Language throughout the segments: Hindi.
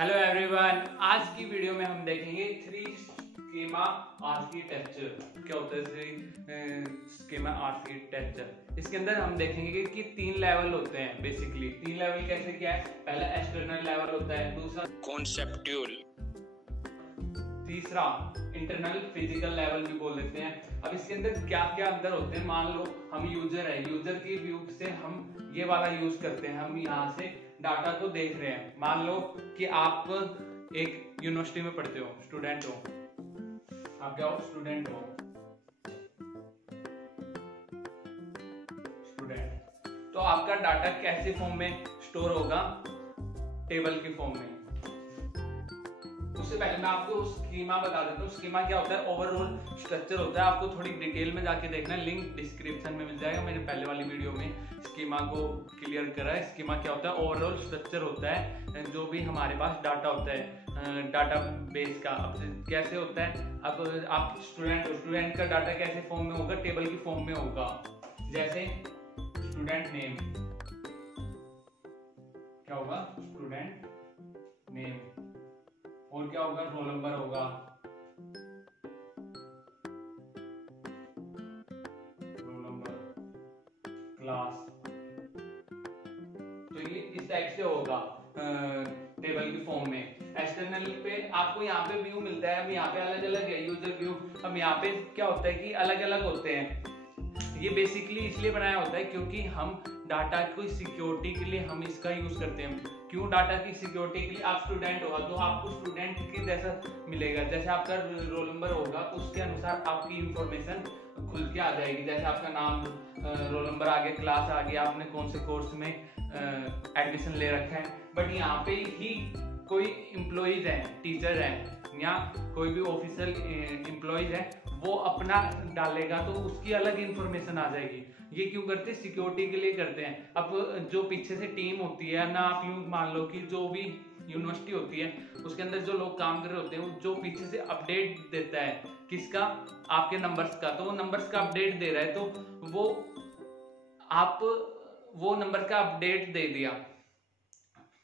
हेलो एवरीवन, आज की वीडियो में हम देखेंगे 3 स्कीमा आर्किटेक्चर। क्या होता है स्कीमा आर्किटेक्चर? इसके अंदर हम देखेंगे कि 3 लेवल होते हैं। बेसिकली 3 लेवल कैसे क्या है? पहला एक्सटर्नल लेवल होता है, दूसरा कॉन्सेप्चुअल, तीसरा इंटरनल फिजिकल लेवल भी बोल देते हैं। अब इसके अंदर क्या क्या अंदर होते हैं? मान लो हम यूजर है, यूजर की व्यू से हम ये वाला यूज करते हैं, हम यहाँ से डाटा को देख रहे हैं। मान लो कि आप एक यूनिवर्सिटी में पढ़ते हो, स्टूडेंट हो, आप क्या हो? स्टूडेंट हो, स्टूडेंट। तो आपका डाटा कैसे फॉर्म में स्टोर होगा? टेबल के फॉर्म में। उससे पहले मैं आपको स्कीमा बता देता हूँ। स्कीमा क्या होता है? ओवरऑल स्ट्रक्चर होता है। आपको थोड़ी डिटेल में जाके देखना, लिंक डिस्क्रिप्शन में मिल जाएगा। मैंने पहले वाली वीडियो में स्कीमा को क्लियर करा है। स्कीमा क्या होता है? ओवरऑल स्ट्रक्चर होता है जो भी हमारे पास डाटा होता है, डाटा बेस का। अब कैसे होता है? अब आप स्टूडेंट हो, स्टूडेंट का डाटा कैसे फॉर्म में होगा? टेबल की फॉर्म में होगा। जैसे स्टूडेंट नेम, क्या होगा? Student name. और क्या होगा? रोल नंबर होगा, रोल नंबर, क्लास। तो ये इस टाइप से होगा टेबल की फॉर्म में। एक्सटर्नल पे आपको यहाँ पे व्यू मिलता है। अब यहाँ पे अलग अलग है यूजर व्यू। अब यहाँ पे क्या होता है कि अलग अलग होते हैं। ये बेसिकली इसलिए बनाया होता है क्योंकि हम डाटा की सिक्योरिटी के लिए हम इसका यूज करते हैं। क्यों डाटा की सिक्योरिटी के लिए? आप स्टूडेंट होगा तो आपको स्टूडेंट के जैसा मिलेगा। जैसे आपका रोल नंबर होगा उसके अनुसार आपकी इंफॉर्मेशन खुल के आ जाएगी। जैसे आपका नाम, रोल नंबर आ गया, क्लास आ गया, आपने कौन से कोर्स में एडमिशन ले रखा है। बट यहाँ पे ही कोई एम्प्लॉइज है, टीचर है या कोई भी ऑफिशियल एम्प्लॉइज है, वो अपना डालेगा तो उसकी अलग इंफॉर्मेशन आ जाएगी। ये क्यों करते हैं? सिक्योरिटी के लिए करते हैं। अब जो पीछे से टीम होती है ना, आप यूं मान लो कि जो भी यूनिवर्सिटी होती है उसके अंदर जो लोग काम कर रहे होते हैं, जो पीछे से अपडेट देता है किसका? आपके नंबर्स का। तो वो नंबर्स का अपडेट दे रहा है तो वो आप वो नंबर का अपडेट दे दिया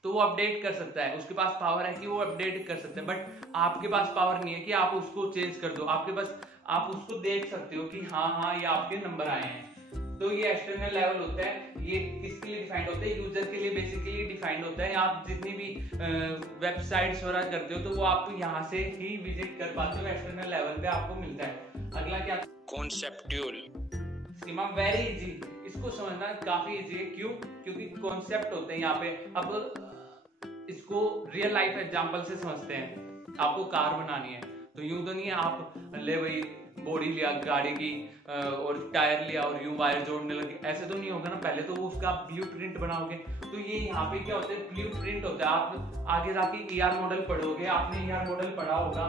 तो वो अपडेट कर सकता है। उसके पास पावर है कि वो अपडेट कर सकता है। बट आपके पास पावर नहीं है कि आप उसको चेंज कर दो। आपके पास आप उसको देख सकते हो कि हाँ ये आपके नंबर आए हैं। तो ये एक्सटर्नल लेवल होता है। ये किसके लिए डिफाइंड होता है? यूजर के लिए बेसिकली डिफाइंड होता है। आप जितनी भी वेबसाइट्स वगैरह करते हो तो वो आप यहाँ से ही विजिट कर पाते हो। एक्सटर्नल लेवल पे आपको मिलता है। अगला क्या? Conceptual schema. वेरी इजी, इसको समझना काफी इजी है। क्यों? क्योंकि कॉन्सेप्ट होते हैं यहाँ पे। अब इसको रियल लाइफ एग्जांपल से समझते हैं। आपको कार बनानी है तो यूं तो नहीं है आप ले भाई बॉडी लिया गाड़ी की और टायर लिया और यूं वायर जोड़ने लगे, ऐसे तो नहीं होगा ना। पहले तो वो उसका ब्लूप्रिंट बनाओगे। तो ये यहाँ पे क्या होता है? ब्लूप्रिंट होता है। आप आगे जाके ER मॉडल पढ़ोगे। आपने ER मॉडल पढ़ा होगा,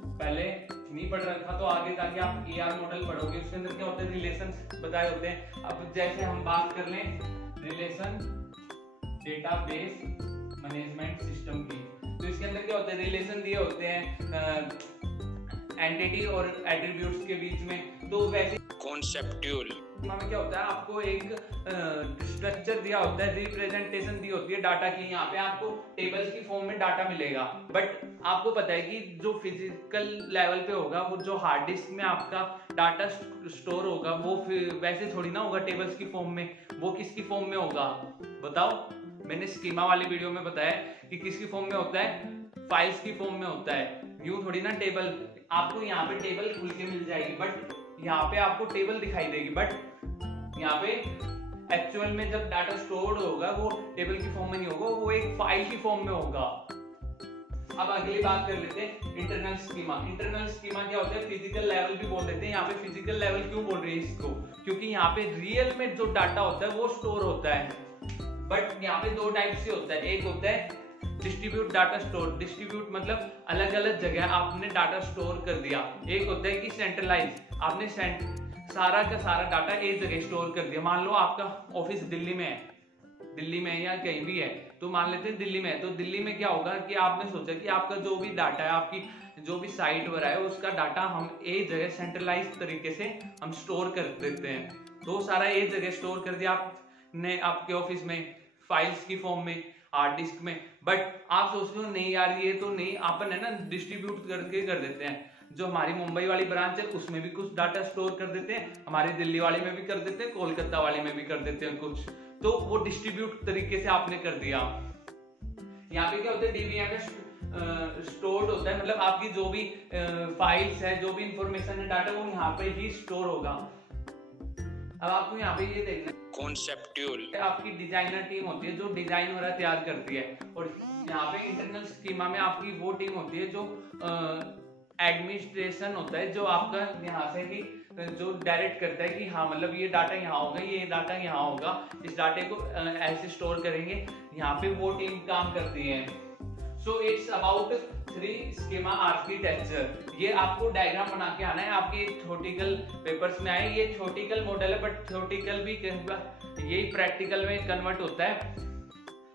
पहले नहीं पढ़ रखा तो आगे जाके आप ER मॉडल पढ़ोगे। उसके अंदर क्या होता है? रिलेशंस बताए होते हैं। अब जैसे हम बात कर लें रिलेशन डेटाबेस मैनेजमेंट सिस्टम की, तो इसके अंदर क्या होता है? रिलेशन दिए होते हैं एंटिटी और एट्रीब्यूट्स के बीच में। तो वैसे कॉन्सेप्चुअल में क्या होता है? आपको एक स्ट्रक्चर दिया होता है, रिप्रेजेंटेशन दी होती है डाटा की। यहाँ पे आपको टेबल्स की फॉर्म में डाटा मिलेगा। बट आपको पता है कि जो फिजिकल लेवल पे होगा, वो जो हार्ड डिस्क में आपका डाटा स्टोर होगा, वो वैसे थोड़ी ना होगा टेबल्स की फॉर्म में। वो किसकी फॉर्म में होगा बताओ? मैंने स्कीमा वाली वीडियो में बताया कि किसकी फॉर्म में होता है? फाइल्स की फॉर्म में होता है। यूं थोड़ी ना टेबल। आपको यहाँ पे टेबल खुल के मिल जाएगी, बट यहाँ पे आपको टेबल दिखाई देगी। बट यहाँ पे एक्चुअल में जब डाटा स्टोर्ड होगा वो टेबल की फॉर्म में नहीं होगा, वो एक फाइल की फॉर्म में होगा। अब अगली बात कर लेते हैं इंटरनल स्कीमा। इंटरनल स्कीमा क्या होता है? फिजिकल लेवल भी बोल देते हैं। यहाँ पे फिजिकल लेवल क्यों बोल रहे हैं इसको? क्योंकि यहाँ पे रियल में जो डाटा होता है वो स्टोर होता है। बट यहाँ पे 2 टाइप से होता है। एक होता है डिस्ट्रीब्यूट डाटा स्टोर। डिस्ट्रीब्यूट मतलब अलग अलग जगह आपने डाटा स्टोर कर दिया। एक होता है कि सेंट्रलाइज, आपने सारा का सारा डाटा एक जगह स्टोर कर दिया। मान लो आपका ऑफिस दिल्ली में है या कहीं भी है, तो मान लेते हैं दिल्ली में है। तो दिल्ली में क्या होगा कि आपने सोचा कि आपका जो भी डाटा है, आपकी जो भी साइट वगैरह है, उसका डाटा हम एक जगह सेंट्रलाइज तरीके से हम स्टोर कर देते हैं। तो सारा एक जगह स्टोर कर दिया आपने आपके ऑफिस में, फाइल्स की फॉर्म में, हार्ड डिस्क में। बट आप सोचते हो नहीं यार ये तो नहीं, अपन है ना डिस्ट्रीब्यूट करके कर देते हैं। जो हमारी मुंबई वाली ब्रांच है उसमें भी कुछ डाटा स्टोर कर देते हैं, हमारी दिल्ली वाली में भी कर देते हैं, कोलकाता वाली में भी कर देते हैं कुछ, तो वो डिस्ट्रीब्यूट तरीके से आपने कर दिया। यहाँ पे क्या होता है, डीबीएमएस स्टोर्ड होता है, मतलब आपकी जो भी फाइल्स है, जो भी इंफॉर्मेशन है, डाटा, वो यहाँ पे ही स्टोर होगा। अब आपको यहाँ पे ये देखना कॉन्सेप्ट्यूल, आपकी डिजाइनर टीम होती है जो डिजाइन वगैरह तैयार करती है, और यहाँ पे इंटरनल स्कीमा में आपकी वो टीम होती है जो एडमिनिस्ट्रेशन होता है, जो आपका यहाँ से ही जो डायरेक्ट करता है कि हाँ मतलब ये डाटा यहाँ होगा, ये डाटा यहाँ होगा, इस डाटे को ऐसे स्टोर करेंगे, यहाँ पे वो टीम काम करती है। सो इट्स अबाउट 3 स्कीमा आर्किटेक्चर। ये आपको डायग्राम बना के आना है, आपके थ्योरेटिकल पेपर्स में आए, ये थ्योरेटिकल मॉडल है, बट थ्योरेटिकल भी यही प्रैक्टिकल में कन्वर्ट होता है।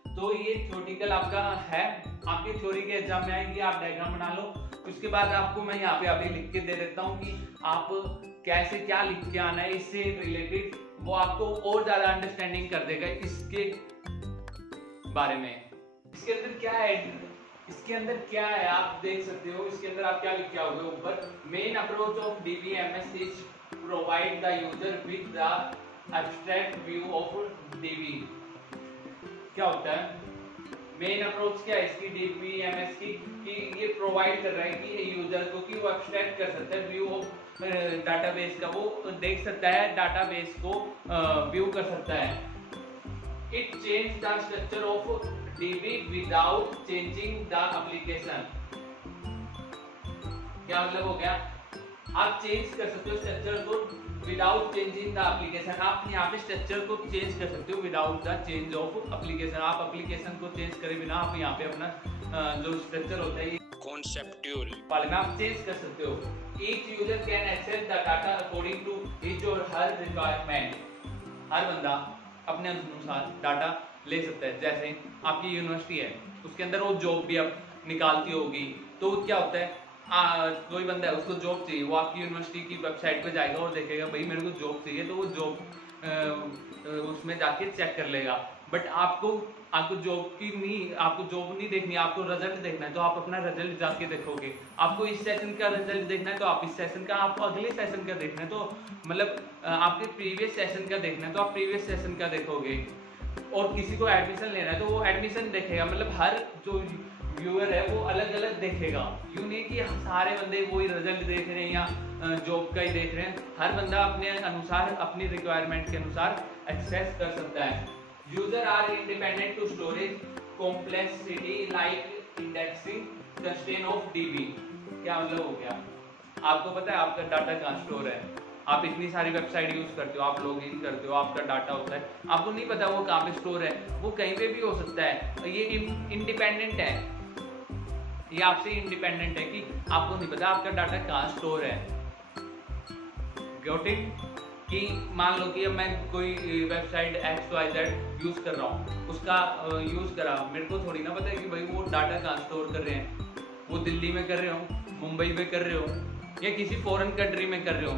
तो ये थ्योरेटिकल आपका है, आपके थ्योरी के एग्जाम में आएंगे, आप डायग्राम बना लो। उसके बाद आपको मैं यहाँ पे अभी लिख के दे देता हूँ कि आप कैसे क्या लिख के आना है इससे रिलेटेड, वो आपको और ज्यादा अंडरस्टैंडिंग कर देगा इसके बारे में। इसके अंदर क्या है, इसके अंदर क्या है आप देख सकते हो, इसके अंदर आप क्या लिख के आओगे ऊपर, main approach of DBMS is provide the user with the abstract view of DB. क्या होता है मेन अप्रोच, क्या है इसकी डीबीएमएस की, कि ये प्रोवाइड कर रहा है कि यूजर को कि वो एब्स्ट्रैक्ट कर सकता है व्यू ऑफ डाटाबेस का, वो देख सकता है डाटाबेस को व्यू कर सकता है। It change the structure of DB without changing the application. क्या मतलब हो गया, आप चेंज कर सकते हो स्ट्रक्चर को विदाउट चेंजिंग द एप्लीकेशन। आप यहाँ पे स्ट्रक्चर को चेंज कर सकते हो without the change of application. आप एप्लीकेशन को चेंज करे बिना आप यहाँ पे अपना जो स्ट्रक्चर होता है कॉन्सेप्ट्यूल वाले में आप चेंज कर सकते हो। Each user can access the data according to his or her requirement. हर बंदा अपने अनुसार डाटा ले सकता है। जैसे आपकी यूनिवर्सिटी है, उसके अंदर वो जॉब भी अब निकालती होगी, तो क्या होता है कोई बंदा है उसको जॉब चाहिए, वो आपकी यूनिवर्सिटी की वेबसाइट पे जाएगा और देखेगा भाई मेरे को जॉब चाहिए, तो वो जॉब उसमें जाके चेक कर लेगा। बट आपको जॉब की नहीं, आपको जॉब नहीं देखनी, आपको रिजल्ट देखना है, तो आप अपना रिजल्ट जाके देखोगे। आपको इस सेशन का रिजल्ट देखना है तो आप इस सेशन का, आपको अगले सेशन का देखना है तो मतलब आपके प्रीवियस सेशन का देखना है तो आप प्रीवियस सेशन का देखोगे। और किसी को एडमिशन लेना है तो वो एडमिशन देखेगा, मतलब हर जो व्यूअर है वो अलग अलग देखेगा। यूं नहीं कि सारे बंदे वही रिजल्ट देख रहे हैं या जॉब का ही देख रहे हैं। हर बंदा अपने अनुसार, अपनी रिक्वायरमेंट के अनुसार एक्सेस कर सकता है। User are independent to storage complexity like indexing constraint of DB. क्या मतलब हो गया, आपको पता है आपका डाटा कहाँ स्टोर है, आप इतनी सारी वेबसाइट यूज करते हो, आप लॉग इन करते हो, आपका डाटा होता है, आपको नहीं पता वो कहाँ पे स्टोर है, वो कहीं पे भी हो सकता है। ये इंडिपेंडेंट है, ये आपसे इंडिपेंडेंट है कि आपको नहीं पता आपका डाटा कहाँ स्टोर है। Got it? कि मान लो कि अब मैं कोई वेबसाइट XYZ यूज कर रहा हूँ, उसका यूज करा, मेरे को थोड़ी ना पता है कि भाई वो डाटा कहाँ स्टोर कर रहे हैं, वो दिल्ली में कर रहे हो, मुंबई में कर रहे हो, या किसी फॉरेन कंट्री में कर रहे हो,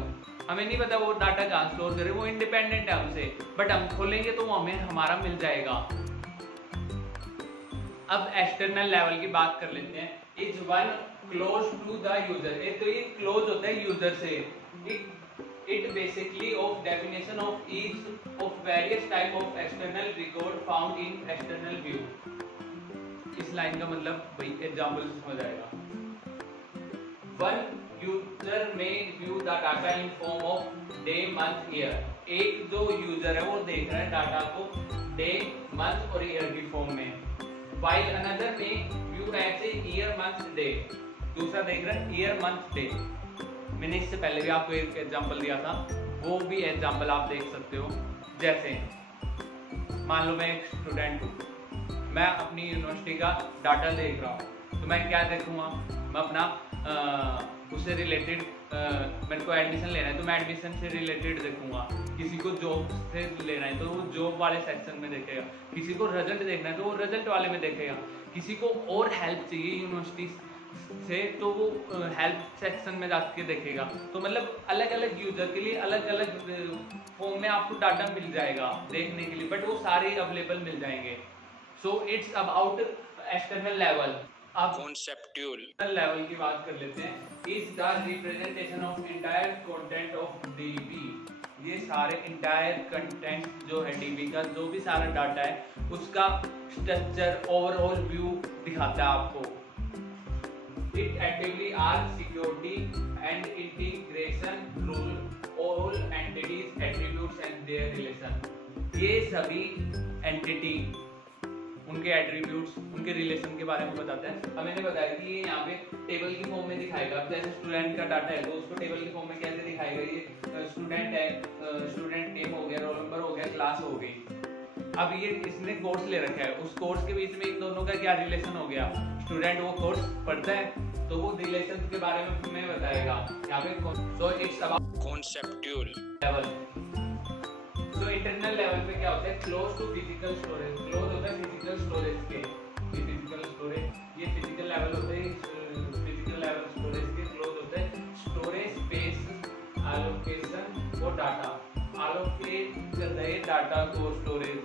हमें नहीं पता वो डाटा कहाँ स्टोर कर रहे हो। वो इंडिपेंडेंट है हमसे, बट हम खोलेंगे तो वो हमें हमारा मिल जाएगा। अब एक्सटर्नल लेवल की बात कर लेते हैं। Is one close to the user. तो ये क्लोज होता है यूजर से। It basically of definition of each of various type of external record found in external view. इस लाइन का मतलब भाई एग्जांपल से समझ आएगा। वन यूजर में view the data in form of day month year. एक जो यूजर है वो देख रहा है डाटा को डे मंथ और ईयर की फॉर्म में, while another में व्यू ऐसे ईयर मंथ डे, दूसरा देख रहा है ईयर मंथ डे। मैंने इससे पहले भी आपको एक एग्जांपल दिया था, वो भी एग्जांपल आप देख सकते हो। जैसे मान लो मैं एक स्टूडेंट हूँ, मैं अपनी यूनिवर्सिटी का डाटा देख रहा हूँ, तो मैं क्या देखूंगा, मैं अपना उससे रिलेटेड मेरे को एडमिशन लेना है तो मैं एडमिशन से रिलेटेड देखूंगा, किसी को जॉब से लेना है तो वो जॉब वाले सेक्शन में देखेगा, किसी को रिजल्ट देखना है तो वो रिजल्ट वाले में देखेगा, किसी को और हेल्प चाहिए यूनिवर्सिटी से तो वो हेल्प सेक्शन में जाके देखेगा। तो मतलब अलग अलग यूजर के लिए अलग अलग फॉर्म में आपको डाटा मिल जाएगा देखने के लिए, बट वो सारे अवेलेबल मिल जाएंगे। सो इट्स अबाउट एक्सटर्नल लेवल, अब conceptual, लेवल की बात कर लेते हैं। Is the representation of entire content of dB, ये सारे इंटायर कंटेंट जो है डीबी का, जो भी सारा डाटा है उसका स्ट्रक्चर, ओवरऑल व्यू दिखाता है आपको। It actively are security and integration rule all entities attributes and their relation, ये सभी एंटिटी उनके एट्रीब्यूट्स, उनके रिलेशन के बारे में बताता है। अब मैंने बताया कि ये यहाँ पे टेबल की फॉर्म में दिखाएगा। अब जैसे स्टूडेंट का डाटा है तो उसको टेबल की फॉर्म में कैसे दिखाएगा, ये स्टूडेंट है, स्टूडेंट नेम हो गया, रोल नंबर हो गया, क्लास हो गई। अब ये इसने कोर्स ले रखा है, उस कोर्स के बीच में इन दोनों का क्या रिलेशन हो गया, स्टूडेंट वो कोर्स पढ़ता है तो वो रिलेशन के बारे में तुम्हें बताएगा यहाँ पे। So it's about conceptual, level. तो इंटरनल लेवल पे क्या होता है, close to physical storage, close होता है फिजिकल स्टोरेज के, ये फिजिकल स्टोरेज, ये फिजिकल लेवल होते हैं, फिजिकल लेवल स्टोरेज के क्लोज होते हैं। स्टोरेज स्पेस एलोकेशन और डाटा, एलोकेट कर रहे डाटा को, storage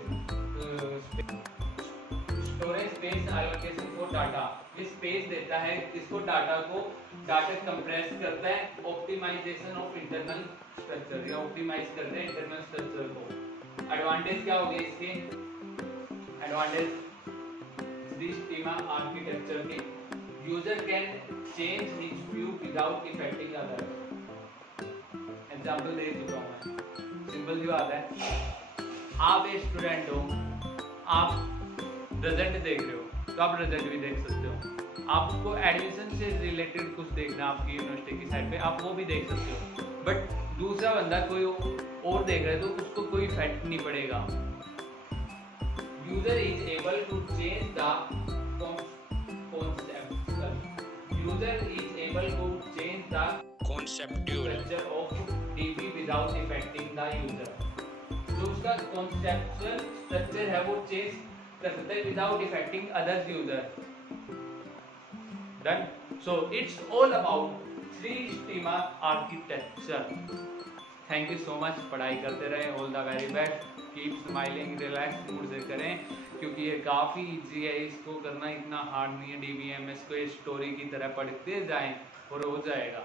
space allocation for data, ये स्पेस देता है इसको, डाटा को, डाटा कंप्रेस करता है। ऑप्टिमाइजेशन ऑफ इंटरनल स्ट्रक्चर, या ऑप्टिमाइज करते हैं इंटरनल स्ट्रक्चर को। एडवांटेज क्या हो गए इसके, एडवांटेज दिस स्कीमा आर्किटेक्चर के, user can change his view without affecting others. Example दे चुका हूं मैं, सिंपल सी बात है। आप एक स्टूडेंट हो, आप रिजल्ट देख रहे हो तो आप रिजल्ट भी देख सकते हो। आपको एडमिशन से रिलेटेड कुछ देखना है आपकी यूनिवर्सिटी की साइड पे, आप वो भी देख सकते हो। बट दूसरा बंदा कोई और देख रहा है तो उसको कोई इफेक्ट नहीं पड़ेगा। User is able to change the concept, user is able to change the conceptual, structure of DB without affecting the user. जो उसका कॉन्सेप्चुअल स्ट्रक्चर है वो चेंज कर सकता है without affecting others user. Done. So it's all about 3 schema architecture. Thank you so much. पढ़ाई करते रहे, all the very best, keep smiling, relax mood से करें क्योंकि ये काफ़ी इजी है, इसको करना इतना हार्ड नहीं है। DBMS को स्टोरी की तरह पढ़ते जाएं और हो जाएगा।